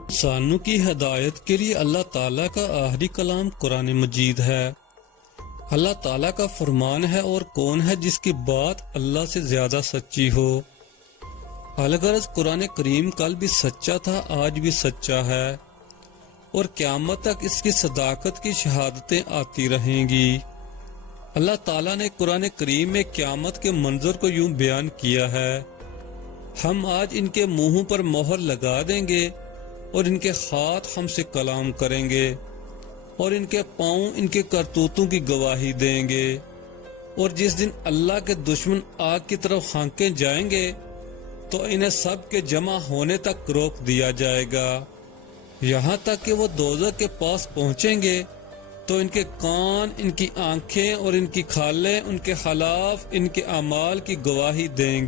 انسانوں کی ہدایت کے لیے اللہ تعالیٰ کا آخری کلام قرآن مجید ہے۔ اللہ تعالیٰ کا فرمان ہے، اور کون ہے جس کی بات اللہ سے زیادہ سچی ہو۔ الغرض قرآن کریم کل بھی سچا تھا، آج بھی سچا ہے، اور قیامت تک اس کی صداقت کی شہادتیں آتی رہیں گی۔ اللہ تعالیٰ نے قرآن کریم میں قیامت کے منظر کو یوں بیان کیا ہے: ہم آج ان کے منہوں پر مہر لگا دیں گے، اور ان کے ہاتھ ہم سے کلام کریں گے، اور ان کے پاؤں ان کے کرتوتوں کی گواہی دیں گے۔ اور جس دن اللہ کے دشمن آگ کی طرف ہانکے جائیں گے تو انہیں سب کے جمع ہونے تک روک دیا جائے گا، یہاں تک کہ وہ دوزخ کے پاس پہنچیں گے تو ان کے کان، ان کی آنکھیں اور ان کی کھالیں ان کے خلاف ان کے اعمال کی گواہی دیں گے۔